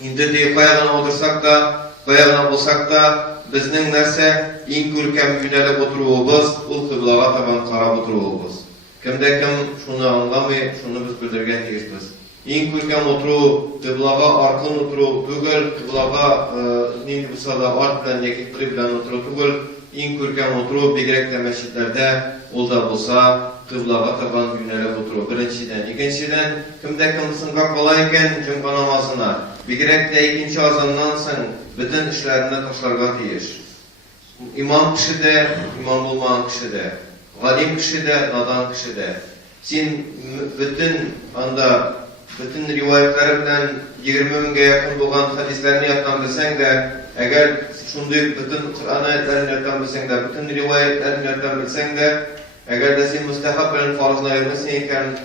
Indi de kayağına otursak da, kayağına bulsak da, bizning narsa eng ko'rkam yönelib o'tiruvimiz, ul qiblaga taban qarab o'tiruvimiz. Kimda kim shuni anglamay, shuni biz bildirgan tegishmiz. Eng ko'rkam o'tiruv qiblaga orqon o'tiruv tugul, qiblaga ning bo'lsa ort bilan yoki qibla bilan o'tiruv tugul, eng ko'rkam o'tiruv begrakda masjidlarda ulda bo'lsa qiblaga taban yönelib o'tiruv. Birinchidan, ikkinchidan, kimda kim singa qolar ekan juma namozini begrakda ikkinchi azondan so'ng bütün işlerini taşlarga teyiş. İmam kişi de, imam olmayan kişi de, galim kişi de, nadan kişi de. Sen bütün rivayetleri bilen 20 binge yakın olan hadislerini yattan bilsen de, eğer şunday bütün Kur'an ayetlerini yattan bilsen de, bütün rivayetlerini yattan bilsen de, eğer de sen müstehab bilen farzına ayırmışsın iken,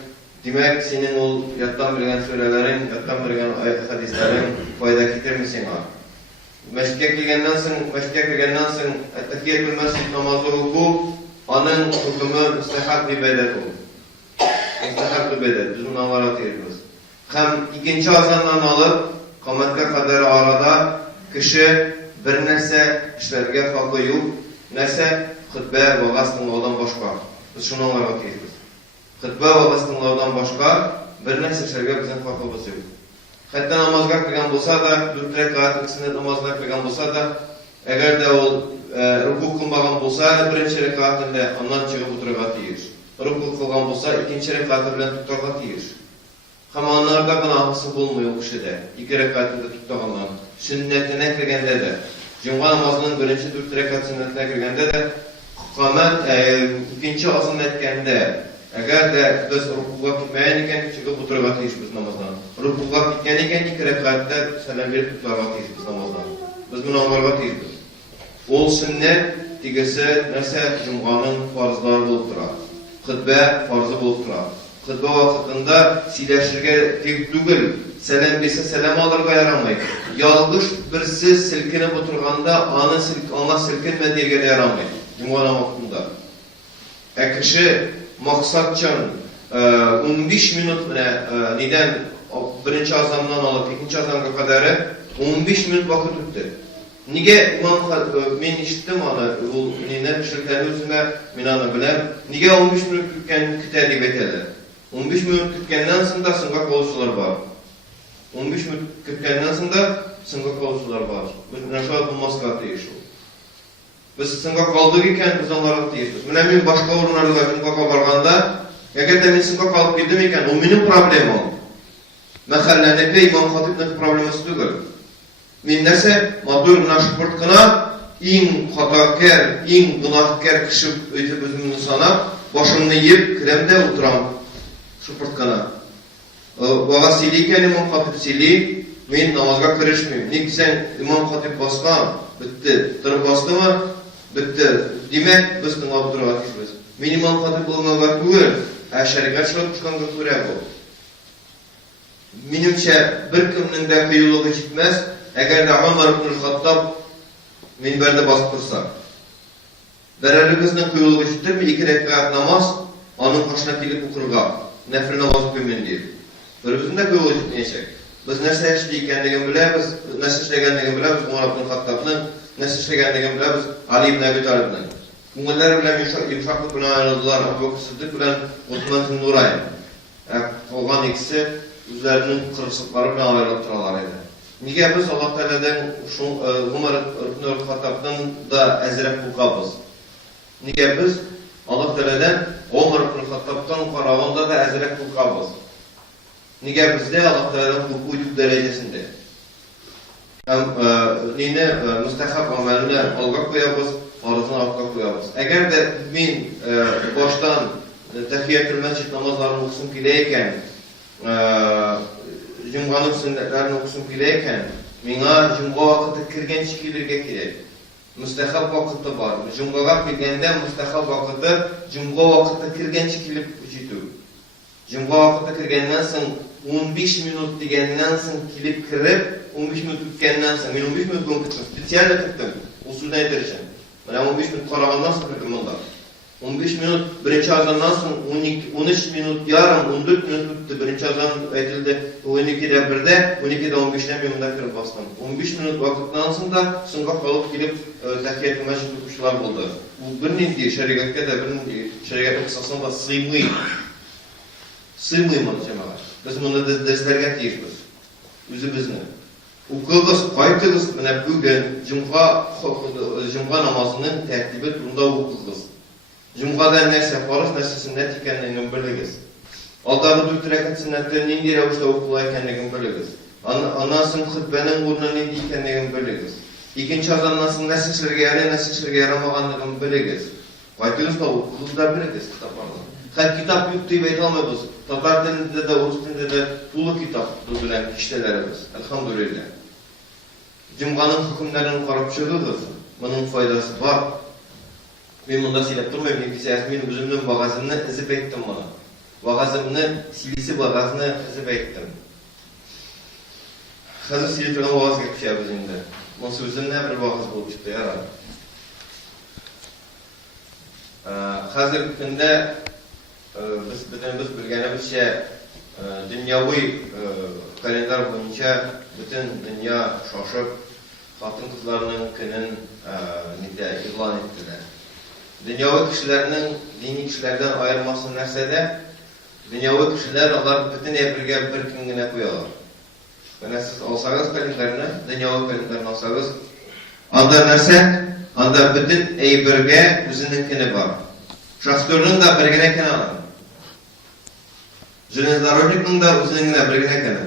demek senin o yattan bilgen surelerin, yattan bilgen hadislerin fayda getirmişsin ha. Meşke kirgenden so'ng at-tahiyatul masjid namazı oku, onun hükmü müstehab ibadet ol. Müstehab ibadet, biz buna varat ediyoruz. Hem ikinci azandan alıp, kıyametga kadar arada kişi bir narsa işlerge hakkı yok, narsa hutbe ve vaaz dinlaudan başka. Biz şuna varat ediyoruz. Hutbe ve vaaz dinlaudan başka bir narsa işlerge bizim hakkımız yok. Hatta namazga kirgan bo'lsa da, 4 rekat ikisini namazga kirgan bo'lsa da, agar da ol ruku qilmagan bo'lsa, birinchi rekatında ondan chiqib o'tirga tegish. Ruku qilgan bo'lsa, ikkinchi rekati bilan tutarga tegish. Hamonlarda gunohisi bo'lmaydi u kishida. 2 rekatida tutgandan. Sunnatine kirganda da, juma namozining birinchi 4 rekat sunnatine kirganda da, qomat ikkinchi azon aytganda agar da biz rukuga ketmagan ekan, chiqib o'tirga tegishimiz namozdan. Rukuga ketgan ekan 2 rekatda salom berib tutarga tegishimiz namozdan. Biz buni anlarga tegishmiz. Ol sunnat tegisi narsa jumg'aning farzlari bo'lib turadi. Xutba farzi bo'lib turadi. Xutba vaqtida silashirga teg tugul, salom bersa salom olirga yaramaydi. Yolg'ish bir siz silkinib o'tirganda ona silkinma degan yaramaydi. Jumg'a vaqtida. Kishi maksatçan 15 minut neden birinci azamdan alıp ikinci azamga kadar 15 minut vakit tuttu. Nige imam men işittim ana ul nene şirketler özüne men ana bilem. Nige 15 minut tutgan küteli beteler. 15 minut tutgandan sonra sınga koluşlar var. 15 minut tutgandan sonra sınga koluşlar var. Biz naşat bulmazka değişiyor. Biz sınga kaldık iken biz onlara değiştik. Mine men başka orunlarda sınga barganda, eğer de men sınga kalıp gittim iken o benim problemim. Mahallede imam hatipning problemasi tugul. Men narsa motor nashpurtkina eng xatokar, eng gunohkor kishi o'tib o'zimni sanab, boshimni yeb kiramda o'tiram. Shupurtkina. Vaga silikan imam hatip sili, men namozga kirishmayman. Niksen imam hatip bosgan, bitti. Turib bosdimi? Bitti. Demak, biz tinglab turamiz. Men imam hatip bo'lmagan tugul, shariat shart chiqqanga ko'ra bu. Menimcha bir kimning de qiyinligi yetmas, agar da Umar ibn al-Xattob minbarda bosib tursa. Birligimizning qiyinligi yetib, 2 rakat namoz, onun qo'shna kelib o'qirga, nafl namoz o'qiyman deb. Birimizning qiyinligi yetmaydi. Biz narsa ishlayotganligini bilamiz, narsa ishlaganligini bilamiz, Umar ibn al-Xattobning narsa ishlaganligini bilamiz, Ali ibn Abi Talibning. Ko'ngillar bilan yumshoqlik bilan ayrıldılar, Abu Bakr Siddiq bilan Osman ibn Nurayn. Qolgan ikisi üzerinin kırıklıkları bilen ayrılıp duralar edi. Nige biz Allah Teala'dan Umar ibn al-Xattab'dan da ezrek bulqabız. Nige biz Allah Teala'dan Umar ibn al-Xattab'dan qaraganda da ezrek bulqabız. Nige bizde Allah Teala'dan hukuk derecesinde. Nini müstehab amelini alga koyabız, farzını alga koyabız. Eğer de men baştan tahiyatul masjid namazlarını okusun kileyken Cuma'nın sünnetlerini okusun kileyken, mina Cuma vakıtı kirgen şekillerge kirek. Müstehab vakıtı var. Cuma'ga kirgende müstehab vakıtı, Cuma vakıtı kirgen şekillik ucitu. Cuma vakıtı kirgenden soň 15 minut degenden soň kilip kirip, 15 minut tutgandan soň, men 15 minut bo'lib ketdim. Spesial tutdim. Usuldan aytishim. Mana 15 minut qaragandan soň kirdim onda. 15 minut birinci azandan soň 13 minut yarım, 14 minut ötdi. Birinci azan aytıldı 12'de 1'de, 12'de 15'de minutda kirip bastım. 15 minut wagtdan soň da soňga kalıp gelip tahiyat masjid okuşlar boldy. Bu bir nindi şeriatga da bir şeriat kısasında sığmay mana cemaat. Biz munda da derslerge tiyişmiz. Özübizni. Ukuguz, qaytygız mena bugün jumga namazynyň tertibi turunda ukuguz. Jumgada nerse farz, nerse sünnet ekenligini biliriz. Aldagy 4 rekat sünnetleri nindi ravuşda okular ekenligini biliriz. Ondan soň hutbenin urna nindi ekenligini biliriz. İkinci azandan soň näse yaramaganlygyn biliriz. Qaytygız da ukuguzda biliriz kitaplardan. Her kitap yok diye ayta almayız. Tatar dilinde de, Rus dilinde de tulu kitap bilen kişilerimiz. Elhamdülillah. Cumganın hükümlerini karap çığırız. Bunun faydası var. Ben bunda silip durmayayım. Nefise men özümün bagazını izip ettim bana. Bagazımını, silisi bagazını izip ettim. Hazır silip turgan bagaz geçip bizimde. Nasıl özümden bir bagaz bulup çıktı herhalde. Hazır günde biz bilgenimizce dünyavi kalender boyunca bütün dünya şaşıp hatun kızlarının günün ilan ettiler. Dünyavi kişilerinin dini kişilerden ayırması nesede dünyavi kişiler onlar bütün birge bir gününe koyuyorlar. Yani siz alsanız kalenderini, dünyavi kalenderini alsanız anda nerse, anda bütün birge özünün günü var. Şahtörünün de birgine kene alın. Железнодорожниктің да өзінің біргіне кені.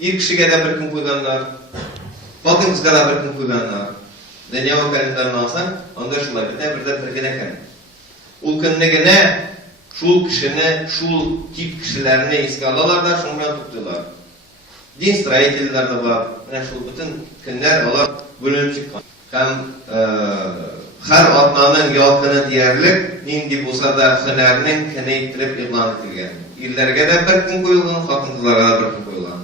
İlk kişiге de bir gün koyganlar, bakın kızga da bir gün koyganlar. Dünyavi kalendarını alsan, onda şulay birde birgine keni. Ol künlegine, şul kişini, şul tip kişilerini eski alalar da şundan tuttular. Din stроительler de var. Şul bütün günler olar bölünüp çıkan. Hem her atmanın yalkını diyerlik, nindi bulsa da hünerinin kene ittirip ilan etilgen. İllerge de bir gün koyulgan, hatınızlara da bir gün koyulgan.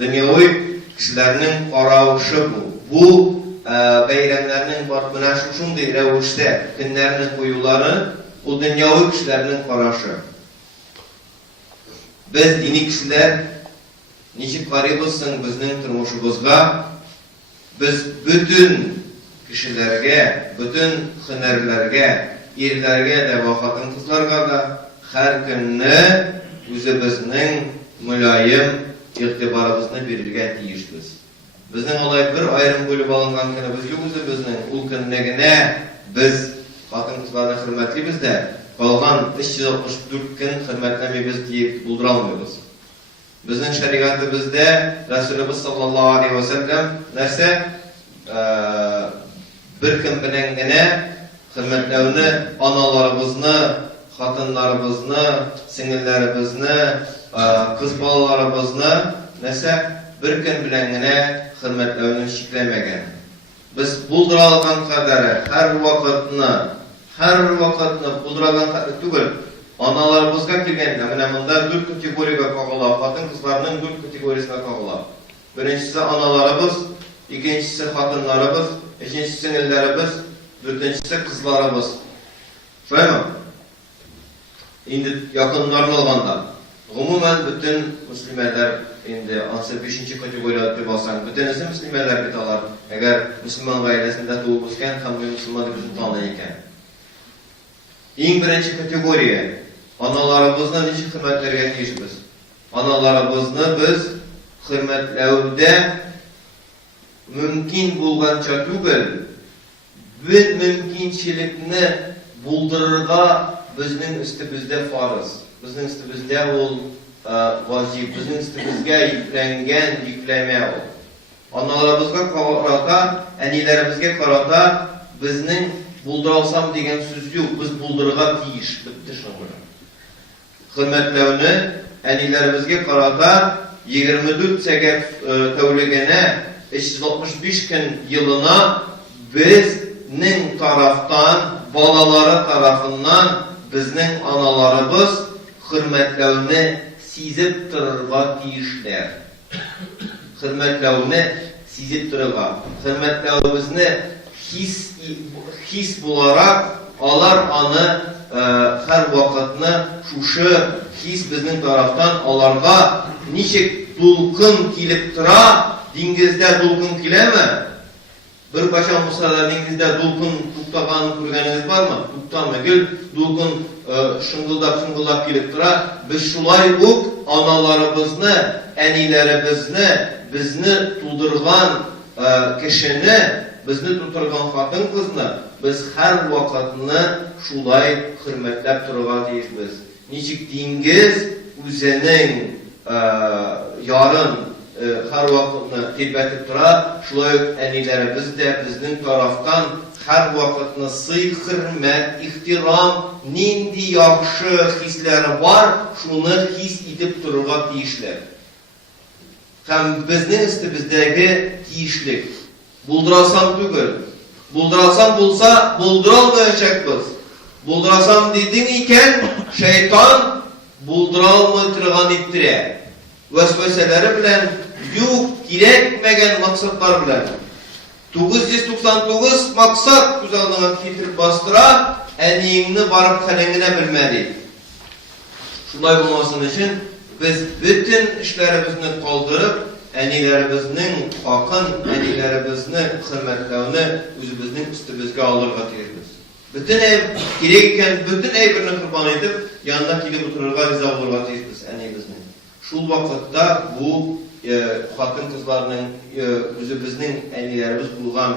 Dünyavi kişilerinin aravışı bu. Bu beyrenlerinin bana şunday revişte günlerinin koyuları, o dünyavi kişilerinin araşı. Biz dini kişiler, niçin karibizsin bizning turmuşumuzga, biz bütün kişilerge, bütün hünerlerge, erlerge de ve hatın kızlarga da her günü özümüzün mülayim itibarımızını verirge tiyişmiz. Bizning olay bir ayrım bölüp alıngan günü biz yok özümüzün ul gününe biz hatın kızlarına hürmetliyimiz de kalgan 364 gün hürmetlemeyimiz deyip bulduralmıyoruz. Bizning şeriatımızda Resulümüz sallallahu aleyhi ve sellem nerse bir gün bilen gene hürmetlerini, analarımızını, hatınlarımızını, singillerimizni, kız balalarımızını nese bir gün bilen gene hürmetlerini şiklemegen. Biz bulduralgan kadarı her vakitini bulduralgan kadarı tügül. Analarımızga kelgende, munda 4 kategoriyaga kagılar, hatın kızlarının 4 kategorisine kagılar. Birincisi analarımız, ikincisi hatınlarımız, üçüncüsü singillerimiz, dördüncüsü kızlarımız. Şöyle mi? Şimdi yakınlarını alganda, umumen bütün Müslümanlar şimdi 5. kategoriyada dep alsan, bütünüzü Müslümanlar bitalar. Eğer Müslüman ailesinde doğup ösken, hem Müslümanı bizim tanıyken. En birinci kategoriya, analarımızdan niçin hürmetlerge tiyişmiz? Analarımızını biz hürmetlevde mümkün bulgança tügül, bir mümkünçilikni buldururga bizning üstümüzde farz. Bizning üstümüzde ol vacip, bizning üstümüzge yükleme ol. Analarımızga karata, anilerimizge karata bizning bulduralsam degen söz yok. Biz buldururga tiyiş. Bitti şunu. Hürmetlevni anilerimizge karata 24 saat tevligine 365 gün yılına bizning taraftan, balaları tarafından bizning analarımız hürmetlevni sizip dururga tiyişler. Hürmetlevni sizip dururga. Hürmetlevimizni his bularak Алар аны һәр вакытны шушы хис безнең тарафтан аларга ничек дулкын килеп тора, диңгездә дулкын киләме? Bir качан булса да диңгездә дулкын туктаганын күргәнегез бармы? Туктамый, дулкын шыңгылдап килеп тора. Без шулай ук аналарыбызны, әниләребезне, безне тудырган кешене, безне тудырган хатын-кызны без һәр вакытны шулай хөрмәтләп торырга тиешбез. Ничек диңгез үзенең ярын һәр вакытны тирбәтеп тора, шулай ук әниләребез дә безнең тарафтан һәр вакытны сый, хөрмәт, ихтирам, нинди яхшы хисләре бар, шуны хис итеп торырга тиешләр. Һәм безнең өстебездәге тиешлек булдырасам түгел. Булдырасам булса, булдыралмаячакбыз. Булдырасам дидең икән, шайтан булдыралмый торган иттерә. Вәсвәсәләре белән, юк, кирәкмәгән максатлар белән. 999 максат күз алдына китереп бастыра, әниеңне барып хәлеңне белмәди. Шулай булмасын өчен без бүтән эшләребезне калдырып, әниләребезнең хакын, әниләребезне хөрмәтләүне үзебезнең үстебезгә алырга тиешбез. Бүтән кирәк икән, бүтән әйберне курбан итеп, янына килеп утырырга риза булырга тиешбез әниебезне. Шул вакытта бу хатын-кызларның үзебезнең әниләребез булган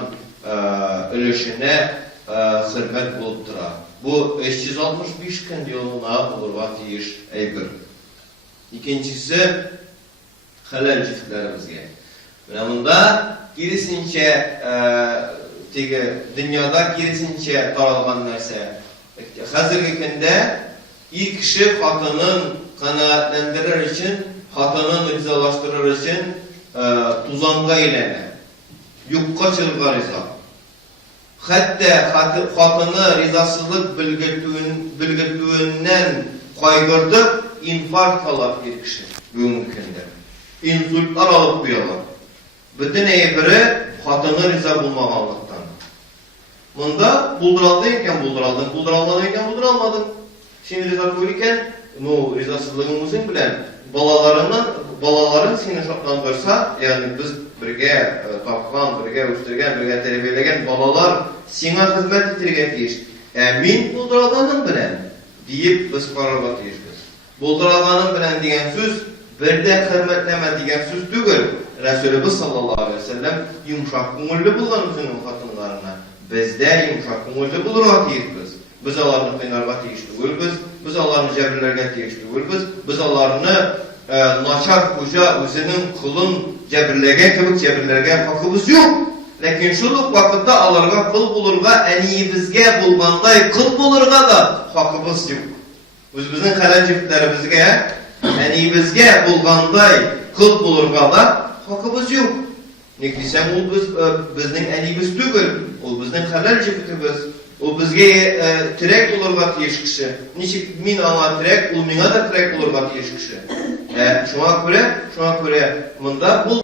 өлешенә хөрмәт булып тора. Бу 365 көн ялына булырга тиеш әйбер. Икенчесе хәләл җифтләребезгә. Менә монда киресенчә дөньяда киресенчә таралган нәрсә. Хәзерге көндә ир кеше хатынын канаатландырыр өчен, хатынын ризалаштырыр өчен тузанга әйләнә. Юкка чыгарга риза. Хәтта хатыны ризасызлык белгертүеннән кайгыртып, инфаркт алып ир кеше бүгенге көндә. Инсультлар алып куялар. Бүтән әйбере хатыны риза булмаганлыктан. Монда булдыралды икән, булдыралмады икән, булдыралмады. Син риза түгел икән, ризасызлыгың үзең белән балаларын сине шатландырса, ягъни без бергә тапкан, бергә үстергән, бергә тәрбияләгән балалар сиңа хезмәт итәргә тиеш. Мин булдыралганым белән диеп без карарга тиешбез. Булдыралганым белән дигән сүз бердә хөрмәтләмә дигән сүз түгел. Рәсүлебез саллаллаһу алейһи ва саллям йомшак күңелле булган үзенең хатыннарына. Без дә йомшак күңелле булырга тиешбез. Biz аларны кыйнарга тиеш түгелбез, без аларны җәберләргә тиеш түгелбез, без аларны начар хуҗа үзенең кулын җәберләгән кебек җәберләргә хакыбыз юк. Ләкин шул ук вакытта аларга кыл булырга, әниебезгә булгандай кыл булырга да хакыбыз юк. Үзебезнең хәләл җифтләребезгә, әниебезгә булгандай кыл булырга да хакыбыз юк. Ник дисәң, ул безнең әниебез түгел, ул безнең хәләл җифтебез. Ул безгә терәк булырга тиеш кеше. Ничек мин аңа терәк, ул миңа да терәк булырга тиеш кеше. Шуңа күрә монда